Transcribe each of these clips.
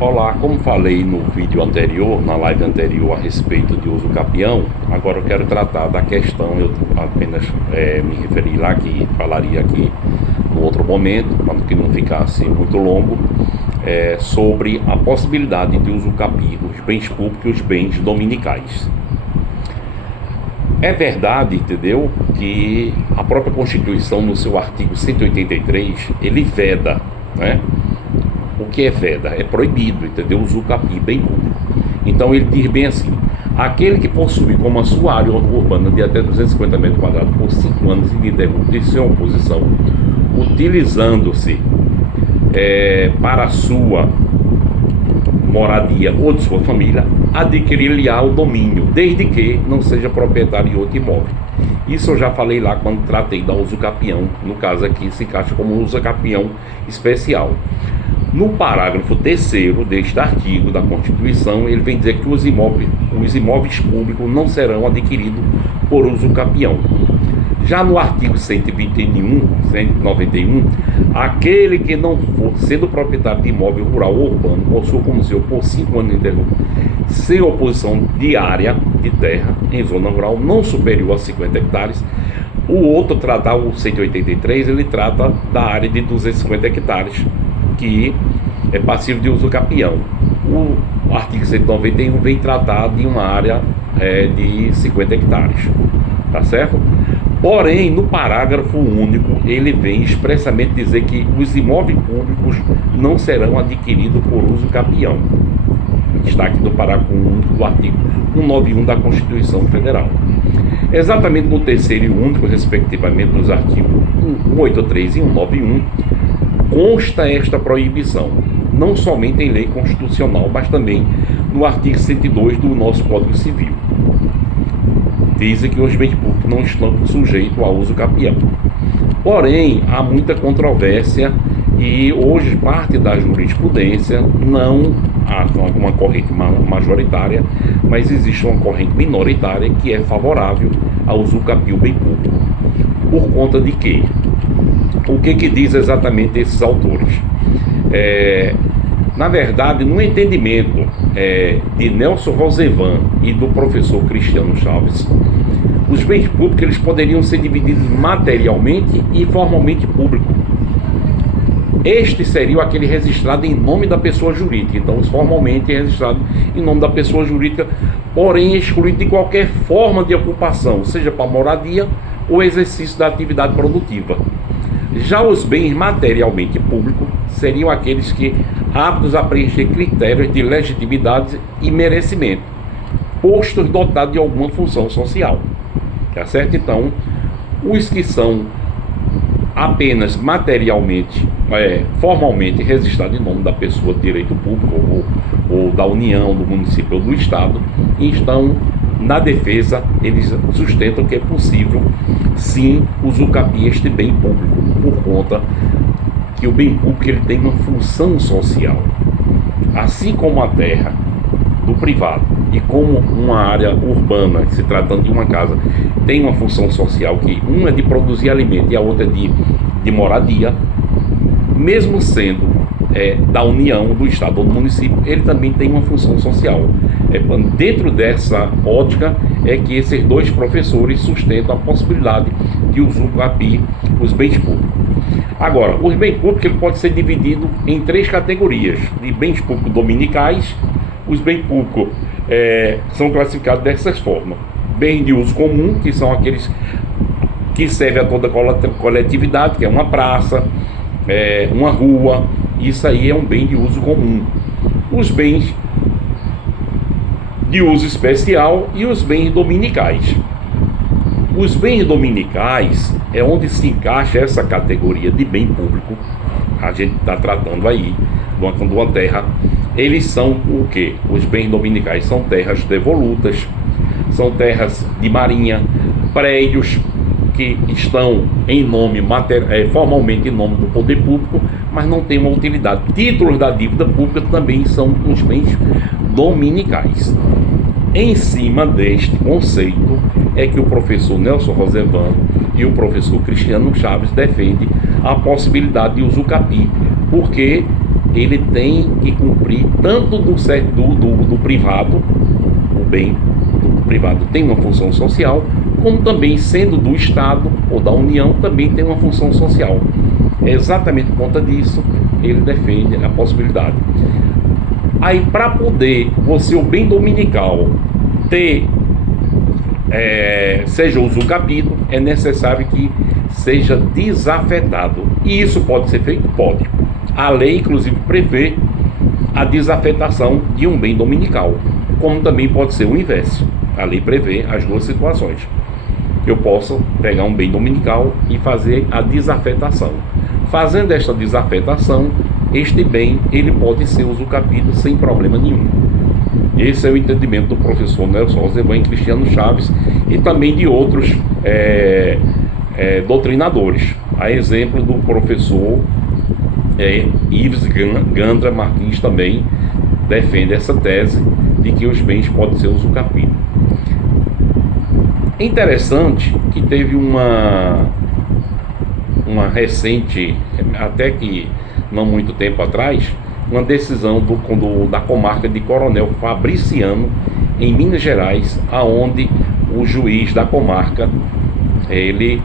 Olá, como falei no vídeo anterior, na live anterior a respeito de uso capião, agora eu quero tratar da questão, eu apenas me referi lá que falaria aqui no outro momento, para que não ficasse muito longo, sobre a possibilidade de uso capi, os bens públicos e os bens dominicais. É verdade, entendeu, que a própria Constituição, no seu artigo 183, ele veda, né? O que é veda? É proibido, entendeu? Usucapi, bem público. Então ele diz bem assim: aquele que possui como a sua área urbana de até 250 metros quadrados por 5 anos ininterruptos sem oposição, utilizando-se para a sua moradia ou de sua família, adquirir-lhe-á o domínio, desde que não seja proprietário de outro imóvel. Isso eu já falei lá quando tratei da usucapião, no caso aqui se encaixa como usucapião especial. No parágrafo 3º deste artigo da Constituição, ele vem dizer que os imóveis públicos não serão adquiridos por uso capião. Já no artigo 191, aquele que não for sendo proprietário de imóvel rural ou urbano, possua como seu por 5 anos ininterruptos, sem oposição de área de terra em zona rural não superior a 50 hectares. O outro trata, o 183, ele trata da área de 250 hectares, que é passivo de uso capião. O artigo 191 vem tratar de uma área de 50 hectares, tá certo? Porém, no parágrafo único, ele vem expressamente dizer que os imóveis públicos não serão adquiridos por uso capião. Está aqui no parágrafo único do artigo 191 da Constituição Federal. Exatamente no terceiro e único, respectivamente, nos artigos 183 e 191, consta esta proibição, não somente em lei constitucional, mas também no artigo 102 do nosso Código Civil. Dizem que os bens públicos não estão sujeitos a uso capião. Porém, há muita controvérsia e hoje parte da jurisprudência, não há uma corrente majoritária, mas existe uma corrente minoritária que é favorável ao uso capião bem público. Por conta de quê? O que diz exatamente esses autores? Na verdade, no entendimento de Nelson Rosevan e do professor Cristiano Chaves, os bens públicos eles poderiam ser divididos materialmente e formalmente público. Este seria aquele registrado em nome da pessoa jurídica. Então, os formalmente é registrado em nome da pessoa jurídica, porém excluído de qualquer forma de ocupação, seja para moradia ou exercício da atividade produtiva. Já os bens materialmente públicos seriam aqueles que aptos a preencher critérios de legitimidade e merecimento, postos dotados de alguma função social. Tá certo? Então, os que são apenas materialmente, formalmente registrados em nome da pessoa de direito público ou da União, do município ou do Estado, estão na defesa, eles sustentam que é possível sim usucapiar este bem público, por conta que o bem público ele tem uma função social, assim como a terra do privado e como uma área urbana, se tratando de uma casa, tem uma função social, que uma é de produzir alimento e a outra é de moradia, mesmo sendo da União, do Estado ou do município, ele também tem uma função social. Dentro dessa ótica é que esses dois professores sustentam a possibilidade de usucapiar os bens públicos. Agora, os bens públicos ele pode ser dividido em 3 categorias: de bens públicos dominicais. Os bens públicos são classificados dessas formas: bens de uso comum, que são aqueles que servem a toda a coletividade, que é uma praça, uma rua. Isso aí é um bem de uso comum. Os bens de uso especial e os bens dominicais. Os bens dominicais é onde se encaixa essa categoria de bem público. A gente está tratando aí de uma terra. Eles são o quê? Os bens dominicais são terras devolutas, são terras de marinha, prédios que estão em nome formalmente em nome do poder público, mas não tem uma utilidade. Títulos da dívida pública também são os bens dominicais. Em cima deste conceito é que o professor Nelson Rosevan e o professor Cristiano Chaves defendem a possibilidade de usucapiar, porque ele tem que cumprir tanto do privado, o bem do privado tem uma função social, como também sendo do Estado ou da União também tem uma função social. É exatamente por conta disso ele defende a possibilidade. Aí, para poder você, o bem dominical, ter seja usucapido, é necessário que seja desafetado. E isso pode ser feito? Pode. A lei, inclusive, prevê a desafetação de um bem dominical, como também pode ser o inverso. A lei prevê as duas situações. Eu posso pegar um bem dominical e fazer a desafetação. Fazendo esta desafetação, este bem ele pode ser usucapido sem problema nenhum. Esse é o entendimento do professor Nelson Rosevan e Cristiano Chaves e também de outros doutrinadores. A exemplo do professor Ives Gandra Martins também defende essa tese de que os bens podem ser usucapidos. É interessante que teve uma recente, até que não muito tempo atrás, uma decisão da comarca de Coronel Fabriciano, em Minas Gerais, aonde o juiz da comarca, ele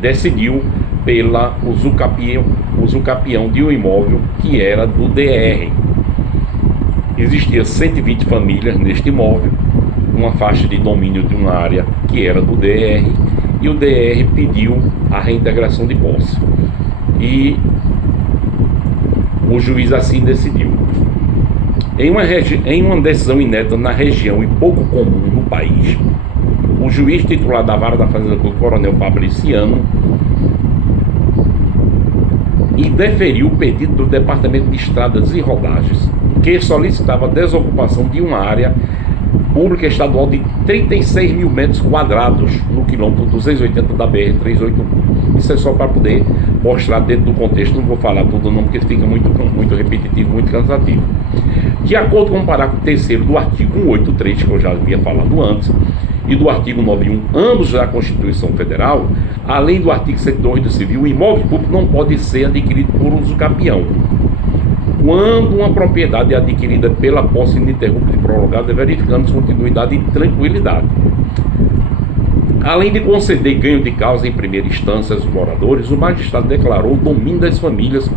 decidiu pela usucapião de um imóvel que era do DR. Existia 120 famílias neste imóvel, uma faixa de domínio de uma área que era do DR, e o DR pediu a reintegração de posse. E o juiz assim decidiu. Em uma decisão inédita na região e pouco comum no país, o juiz titular da Vara da Fazenda do Coronel Fabriciano e deferiu o pedido do Departamento de Estradas e Rodagens, que solicitava a desocupação de uma área pública estadual de 36 mil metros quadrados no quilômetro 280 da BR-381. Isso é só para poder mostrar dentro do contexto, não vou falar tudo não, porque fica muito repetitivo, muito cansativo. De acordo com o parágrafo 3º do artigo 183, que eu já havia falado antes, e do artigo 91, ambos da Constituição Federal, além do artigo 102 do Civil, o imóvel público não pode ser adquirido por usucapião. Quando uma propriedade é adquirida pela posse ininterrupta e prorrogada, verificando continuidade e tranquilidade. Além de conceder ganho de causa em primeira instância aos moradores, o magistrado declarou o domínio das famílias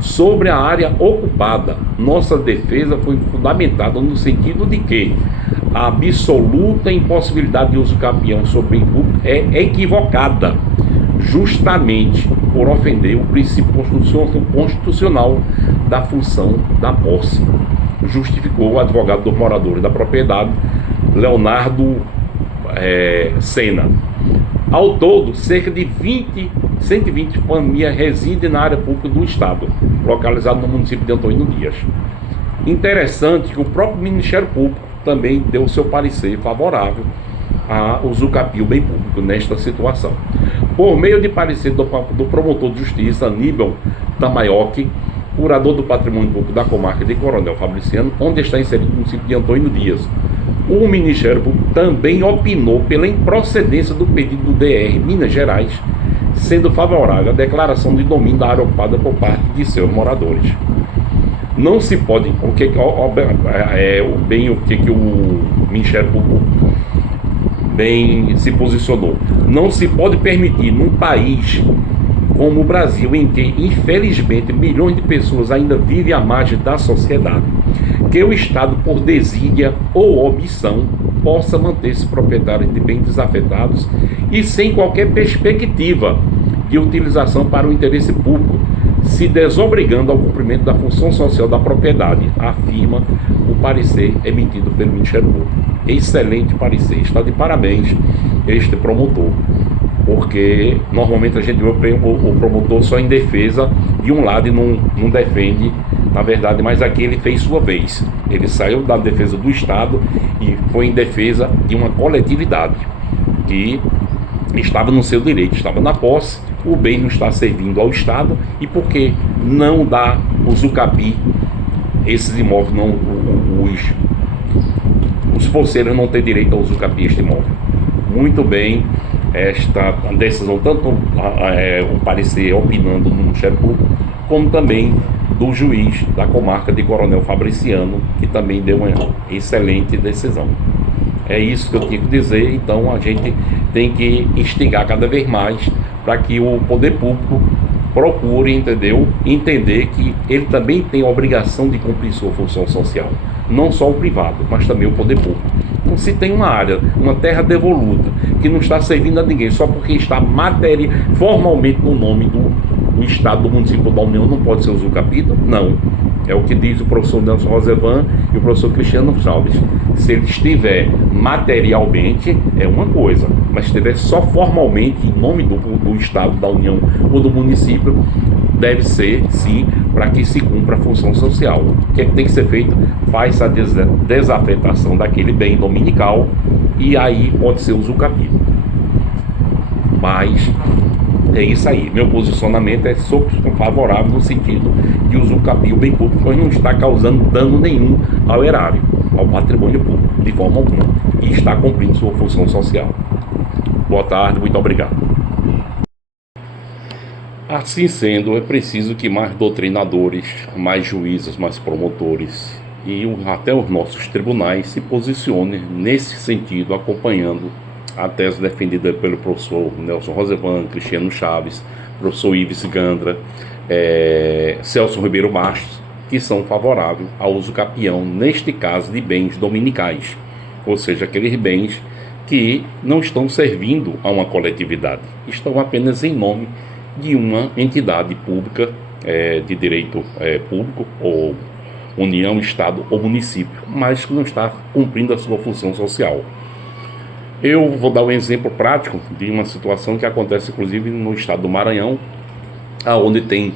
sobre a área ocupada. Nossa defesa foi fundamentada no sentido de que a absoluta impossibilidade de usucapião sobre bem público é equivocada, justamente por ofender o princípio constitucional da função da posse, justificou o advogado dos moradores da propriedade, Leonardo Sena. Ao todo, cerca de 120 famílias residem na área pública do Estado, localizado no município de Antônio Dias. Interessante que o próprio Ministério Público também deu seu parecer favorável a usucapio bem público nesta situação. Por meio de parecer do promotor de justiça Aníbal Tamaioki, curador do patrimônio público da comarca de Coronel Fabriciano, onde está inserido o município de Antônio Dias, o Ministério Público também opinou pela improcedência do pedido do DR Minas Gerais, sendo favorável à declaração de domínio da área ocupada por parte de seus moradores. Não se pode, o que o Ministério Público bem se posicionou, não se pode permitir num país como o Brasil, em que infelizmente milhões de pessoas ainda vivem à margem da sociedade, que o Estado, por desídia ou omissão, possa manter-se proprietário de bens desafetados e sem qualquer perspectiva de utilização para o interesse público, se desobrigando ao cumprimento da função social da propriedade, afirma o parecer emitido pelo Ministério Público. Excelente parecer, está de parabéns este promotor, porque normalmente a gente vê o promotor só em defesa de um lado e não defende, na verdade, mas aqui ele fez sua vez. Ele saiu da defesa do Estado e foi em defesa de uma coletividade que estava no seu direito, estava na posse, o bem não está servindo ao Estado, e por que não dá usucapi esses imóveis, não, os posseiros não têm direito a usucapi este imóvel? Muito bem, esta decisão, tanto o parecer opinando no Ministério Público, como também do juiz da comarca de Coronel Fabriciano, que também deu uma excelente decisão. É isso que eu tinha que dizer. Então a gente tem que instigar cada vez mais para que o poder público procure, entendeu? Entender que ele também tem a obrigação de cumprir sua função social. Não só o privado, mas também o poder público. Então, se tem uma área, uma terra devoluta, que não está servindo a ninguém, só porque está formalmente no nome do Estado, do município da União, não pode ser usucapido? Não. É o que diz o professor Nelson Rosevan e o professor Cristiano Chaves. Se ele estiver materialmente, é uma coisa, mas se estiver só formalmente em nome do Estado, da União ou do município, deve ser, sim, para que se cumpra a função social. O que é que tem que ser feito? Faz a desafetação daquele bem dominical e aí pode ser usucapido. Mas é isso aí. Meu posicionamento é favorável no sentido de usucapiar o bem público, pois não está causando dano nenhum ao erário, ao patrimônio público, de forma alguma, e está cumprindo sua função social. Boa tarde, muito obrigado. Assim sendo, é preciso que mais doutrinadores, mais juízes, mais promotores e até os nossos tribunais se posicionem nesse sentido, acompanhando a tese defendida pelo professor Nelson Rosevan, Cristiano Chaves, professor Ives Gandra, Celso Ribeiro Bastos, que são favoráveis ao uso capião, neste caso de bens dominicais, ou seja, aqueles bens que não estão servindo a uma coletividade, estão apenas em nome de uma entidade pública, de direito público, ou União, Estado ou município, mas que não está cumprindo a sua função social. Eu vou dar um exemplo prático de uma situação que acontece inclusive no estado do Maranhão, onde tem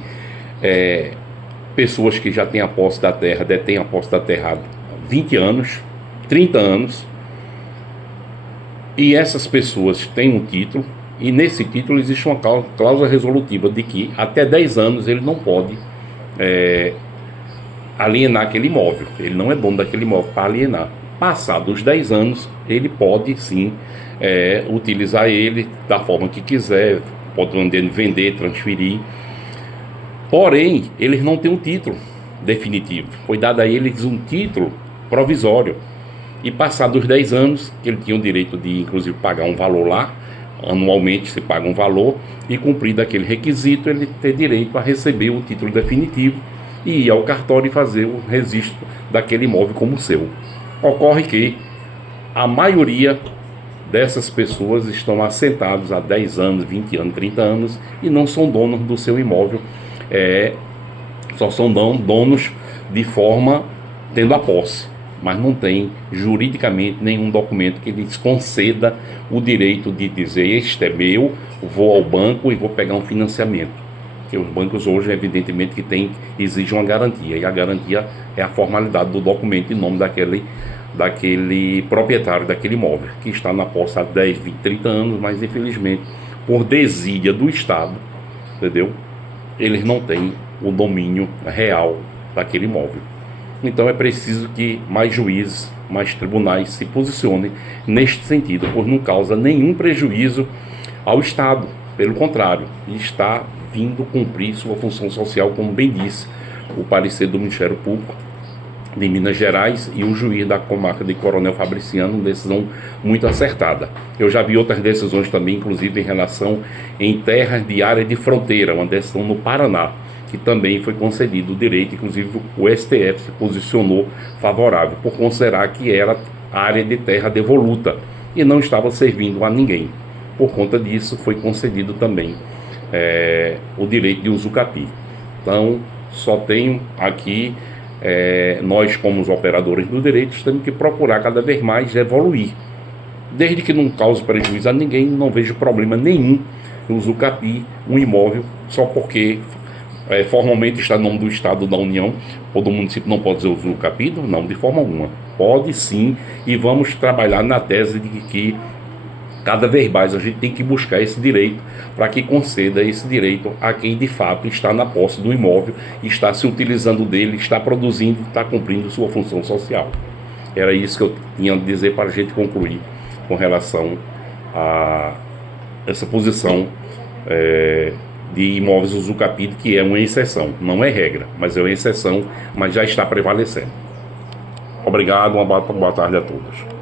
pessoas que já têm a posse da terra, detêm a posse da terra há 20 anos, 30 anos, e essas pessoas têm um título, e nesse título existe uma cláusula resolutiva de que até 10 anos ele não pode alienar aquele imóvel, ele não é dono daquele imóvel para alienar. Passados os 10 anos, ele pode sim utilizar ele da forma que quiser, pode vender, transferir. Porém, eles não têm um título definitivo. Foi dado a eles um título provisório. E passados os 10 anos, que ele tinha o direito de, inclusive, pagar um valor lá, anualmente se paga um valor, e cumprido aquele requisito, ele ter direito a receber o título definitivo e ir ao cartório e fazer o registro daquele imóvel como seu. Ocorre que a maioria dessas pessoas estão assentados há 10 anos, 20 anos, 30 anos e não são donos do seu imóvel, só são donos de forma tendo a posse, mas não tem juridicamente nenhum documento que lhes conceda o direito de dizer: este é meu, vou ao banco e vou pegar um financiamento. Porque os bancos hoje, evidentemente, que exigem uma garantia, e a garantia é a formalidade do documento em nome daquele proprietário daquele imóvel, que está na posse há 10, 20, 30 anos, mas infelizmente, por desídia do Estado, entendeu? Eles não têm o domínio real daquele imóvel. Então é preciso que mais juízes, mais tribunais se posicionem neste sentido, pois não causa nenhum prejuízo ao Estado, pelo contrário, está vindo cumprir sua função social, como bem disse o parecer do Ministério Público de Minas Gerais e o juiz da comarca de Coronel Fabriciano, uma decisão muito acertada. Eu já vi outras decisões também, inclusive em relação em terras de área de fronteira, uma decisão no Paraná, que também foi concedido o direito, inclusive o STF se posicionou favorável, por considerar que era área de terra devoluta e não estava servindo a ninguém. Por conta disso, foi concedido também o direito de usucapi. Então, só tenho aqui, nós como os operadores do direito, temos que procurar cada vez mais evoluir. Desde que não cause prejuízo a ninguém, não vejo problema nenhum em usucapi um imóvel só porque formalmente está no nome do Estado, da União ou do município. Não pode ser usucapido? Não, de forma alguma. Pode sim, e vamos trabalhar na tese de que cada vez mais a gente tem que buscar esse direito para que conceda esse direito a quem de fato está na posse do imóvel, está se utilizando dele, está produzindo, está cumprindo sua função social. Era isso que eu tinha a dizer para a gente concluir com relação essa posição de imóveis usucapido, que é uma exceção, não é regra, mas é uma exceção, mas já está prevalecendo. Obrigado, uma boa tarde a todos.